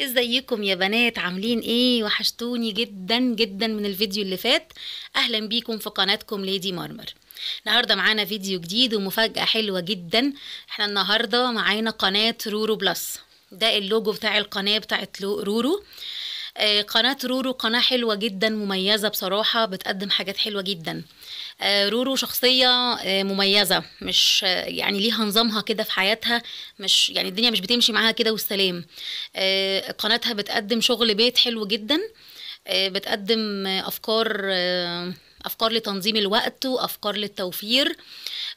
ازيكم يا بنات؟ عاملين ايه؟ وحشتوني جدا جدا من الفيديو اللي فات. اهلا بيكم في قناتكم ليدي مرمر. النهارده معانا فيديو جديد ومفاجأة حلوة جدا. احنا النهارده معانا قناة رورو بلس. ده اللوجو بتاع القناة بتاعت رورو. قناة رورو قناة حلوة جدا مميزة بصراحة، بتقدم حاجات حلوة جدا. رورو شخصية مميزة، مش يعني ليها نظامها كده في حياتها، مش يعني الدنيا مش بتمشي معاها كده والسلام. قناتها بتقدم شغل بيت حلو جدا. بتقدم أفكار لتنظيم الوقت وأفكار للتوفير.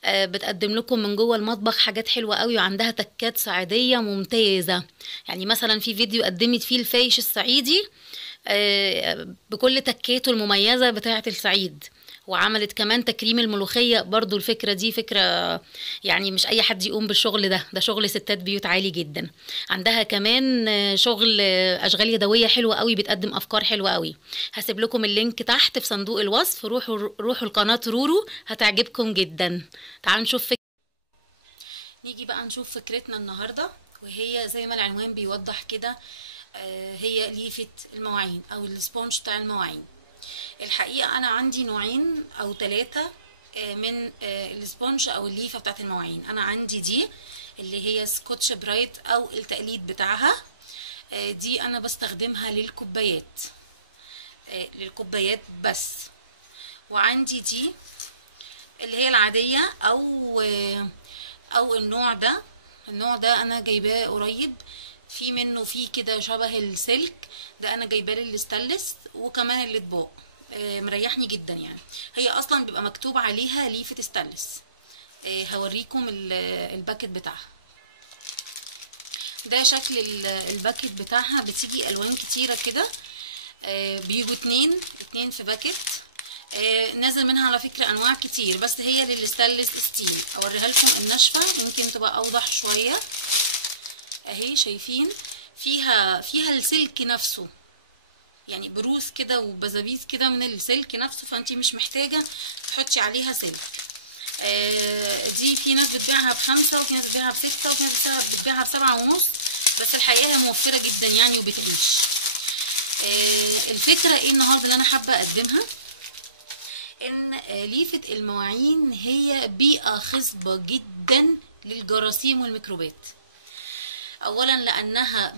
بتقدم لكم من جوه المطبخ حاجات حلوة قوي، وعندها تكات صعيدية ممتازة. يعني مثلا في فيديو قدمت فيه الفايش الصعيدي بكل تكاته المميزة بتاعة الصعيد. وعملت كمان تكريم الملوخية، برضو الفكرة دي فكرة يعني مش أي حد يقوم بالشغل ده شغل ستات بيوت عالي جدا. عندها كمان شغل أشغال يدوية حلوة قوي، بتقدم أفكار حلوة قوي. هسيب لكم اللينك تحت في صندوق الوصف، روحوا القناة رورو، هتعجبكم جدا. تعالوا نشوف نيجي بقى نشوف فكرتنا النهاردة، وهي زي ما العنوان بيوضح كده. هي ليفة المواعين أو السبونج بتاع المواعين. الحقيقة أنا عندي نوعين أو ثلاثة من السبونج أو الليفة بتاعت المواعين. أنا عندي دي اللي هي سكوتش برايت أو التقليد بتاعها. دي أنا بستخدمها للكوبايات بس. وعندي دي اللي هي العادية أو النوع ده أنا جايباه قريب، في منه فيه كده شبه السلك. ده أنا جايباه للستانلس وكمان الاطباق. مريحني جدا يعني. هي اصلا بيبقى مكتوب عليها ليفة ستانلس. هوريكم الباكت بتاعها. ده شكل الباكت بتاعها، بتيجي الوان كتيرة كده. بيجوا اتنين في باكت. نازل منها على فكرة انواع كتير، بس هي للستانلس ستيل. اوريها لكم الناشفة يمكن تبقى اوضح شوية. اهي شايفين فيها السلك نفسه، يعني بروز كده وبزابيز كده من السلك نفسه، فانتي مش محتاجة تحطي عليها سلك. دي في ناس بتبيعها ب5، وفي ناس بتبيعها ب6، وفي ناس بتبيعها ب7.5، بس الحقيقة هي موفرة جدا يعني وبتعيش. الفكرة ايه النهاردة اللي انا حابة اقدمها؟ ان ليفة المواعين هي بيئة خصبة جدا للجراثيم والميكروبات. اولا لانها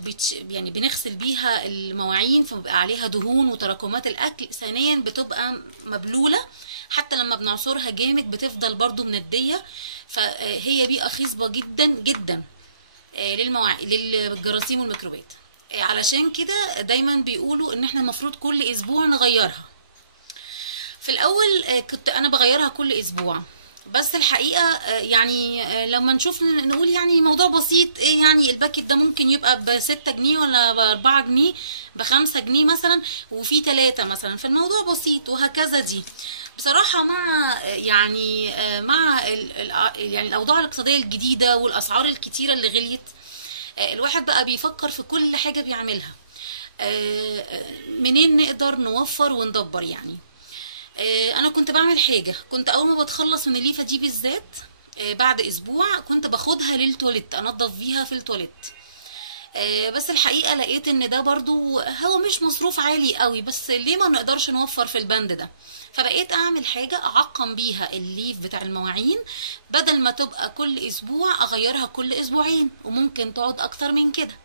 يعني بنغسل بيها المواعين، فبيبقى عليها دهون وتراكمات الاكل. ثانيا بتبقى مبلوله، حتى لما بنعصرها جامد بتفضل برضو منديه. فهي بيئه خصبه جدا جدا للجراثيم والميكروبات. علشان كده دايما بيقولوا ان احنا المفروض كل اسبوع نغيرها. في الاول كنت انا بغيرها كل اسبوع، بس الحقيقة يعني لما نشوف نقول يعني موضوع بسيط. ايه يعني الباكت ده ممكن يبقى ب6 جنيه ولا ب4 جنيه، ب5 جنيه مثلا، وفي 3 مثلا، فالموضوع بسيط. وهكذا دي بصراحة مع يعني يعني الأوضاع الاقتصادية الجديدة والأسعار الكتيرة اللي غليت، الواحد بقى بيفكر في كل حاجة بيعملها. منين نقدر نوفر وندبر يعني. انا كنت بعمل حاجه، كنت اول ما بتخلص من الليفه دي بالذات بعد اسبوع كنت باخدها للتواليت انضف بيها في التواليت. بس الحقيقه لقيت ان ده برضو هو مش مصروف عالي قوي، بس ليه ما نقدرش نوفر في البند ده؟ فبقيت اعمل حاجه اعقم بيها الليف بتاع المواعين، بدل ما تبقى كل اسبوع اغيرها كل اسبوعين، وممكن تقعد اكتر من كده.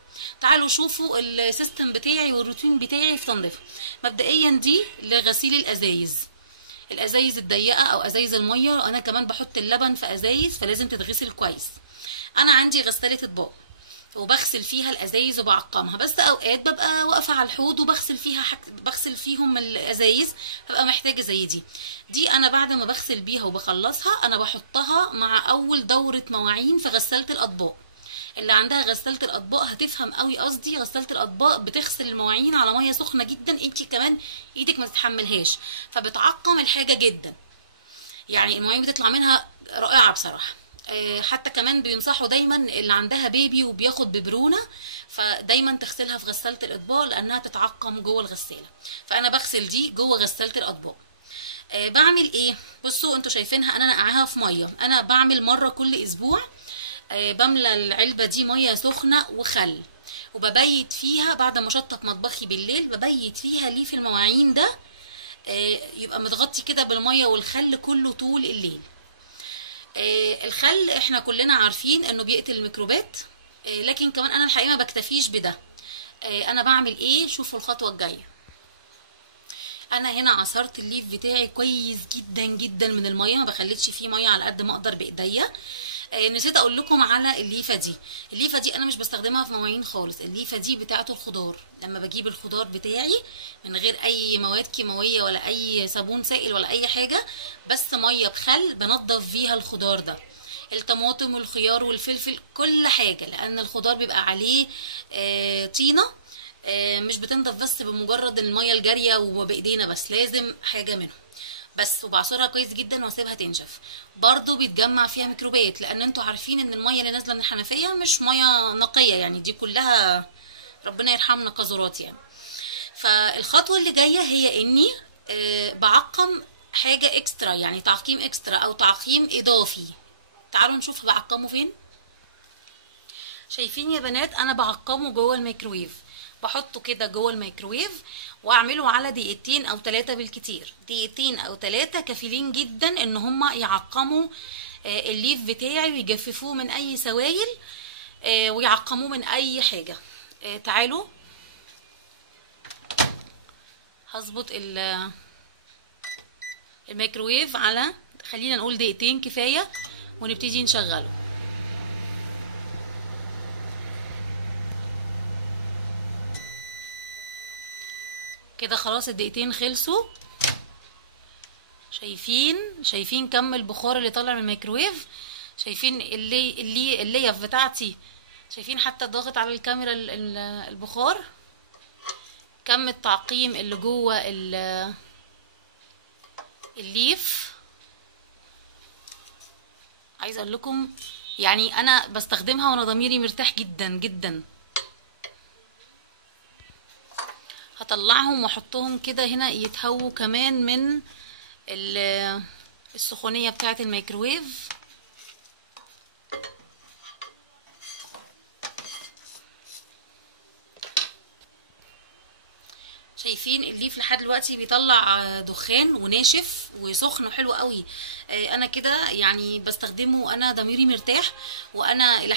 تعالوا شوفوا السيستم بتاعي والروتين بتاعي في تنظيفها. مبدئيا دي لغسيل الازايز الضيقه او ازايز الميه. انا كمان بحط اللبن في ازايز، فلازم تتغسل كويس. انا عندي غساله اطباق وبغسل فيها الازايز وبعقمها، بس اوقات ببقى واقفه على الحوض وبغسل بغسل فيهم الازايز، ببقى محتاجه زي دي انا بعد ما بغسل بيها وبخلصها انا بحطها مع اول دوره مواعين في غساله الاطباق. اللي عندها غسالة الاطباق هتفهم قوي قصدي. غسالة الاطباق بتغسل المواعين على ميه سخنه جدا، انت كمان ايدك ما تتحملهاش، فبتعقم الحاجه جدا. يعني المواعين بتطلع منها رائعه بصراحه. حتى كمان بينصحوا دايما اللي عندها بيبي وبياخد ببرونه، فدايما تغسلها في غساله الاطباق لانها تتعقم جوه الغساله. فانا بغسل دي جوه غساله الاطباق. بعمل ايه؟ بصوا انتوا شايفينها انا نقعها في ميه. انا بعمل مره كل اسبوع بملى العلبة دي مية سخنة وخل، وببيت فيها بعد ما اشطف مطبخي بالليل، ببيت فيها ليه في المواعين ده يبقى متغطي كده بالميه والخل كله طول الليل. الخل احنا كلنا عارفين انه بيقتل الميكروبات، لكن كمان انا الحقيقه ما بكتفيش بده. انا بعمل ايه؟ شوفوا الخطوه الجايه. انا هنا عصرت الليف بتاعي كويس جدا جدا من الميه، ما بخليتش فيه ميه على قد ما اقدر بايديا. نسيت اقول لكم على الليفه دي. الليفه دي انا مش بستخدمها في مواعين خالص، الليفه دي بتاعه الخضار. لما بجيب الخضار بتاعي من غير اي مواد كيماويه ولا اي صابون سائل ولا اي حاجه، بس ميه بخل بنضف فيها الخضار ده، الطماطم والخيار والفلفل كل حاجه، لان الخضار بيبقى عليه طينه، مش بتنضف بس بمجرد الميه الجاريه وبايدينا بس، لازم حاجه منهم بس. وبعصرها كويس جدا واسيبها تنشف. برضو بيتجمع فيها ميكروبات، لان انتوا عارفين ان الميه اللي نازله من الحنفيه مش ميه نقيه، يعني دي كلها ربنا يرحمنا قذورات يعني. فالخطوه اللي جايه هي اني بعقم حاجه اكسترا، يعني تعقيم اكسترا او تعقيم اضافي. تعالوا نشوف بعقمه فين. شايفين يا بنات انا بعقمه جوه الميكرويف، بحطه كده جوه الميكرويف واعمله على دقيقتين او 3 بالكتير. دقيقتين او 3 كافيين جدا ان هما يعقموا الليف بتاعي ويجففوه من اي سوائل ويعقموه من اي حاجه. تعالوا هظبط الميكرويف على، خلينا نقول دقيقتين كفايه، ونبتدي نشغله. كده خلاص الدقيقتين خلصوا. شايفين كم البخار اللي طالع من الميكرويف؟ شايفين الليف بتاعتي؟ شايفين حتى ضاغط على الكاميرا البخار؟ كم التعقيم اللي جوه الليف. عايزه اقول لكم يعني انا بستخدمها وانا ضميري مرتاح جدا جدا. هطلعهم واحطهم كده هنا يتهووا كمان من السخونيه بتاعه الميكرويف. شايفين الليف لحد دلوقتي بيطلع دخان وناشف وسخن وحلو قوي. انا كده يعني بستخدمه انا ضميري مرتاح، وانا الى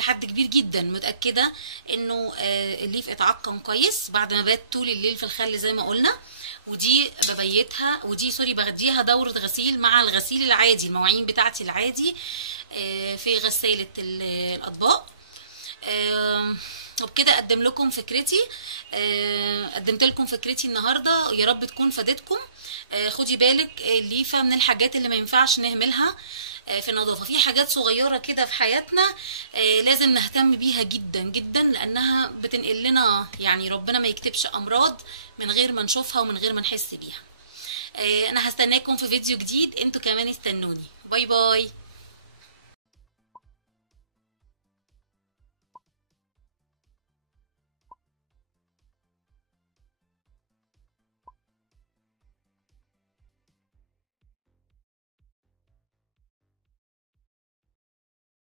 حد كبير جدا متاكده انه الليف اتعقم كويس بعد ما بات طول الليل في الخل زي ما قلنا. ودي ببيتها، ودي بديها دوره غسيل مع الغسيل العادي، المواعين بتاعتي العادي في غساله الاطباق. وبكده قدمت لكم فكرتي النهارده، يا رب تكون فادتكم. خدي بالك الليفه من الحاجات اللي ما ينفعش نهملها في النظافه. في حاجات صغيره كده في حياتنا لازم نهتم بيها جدا جدا، لانها بتنقل لنا، يعني ربنا ما يكتبش امراض من غير ما نشوفها ومن غير ما نحس بيها. انا هستناكم في فيديو جديد، انتوا كمان استنوني. باي باي.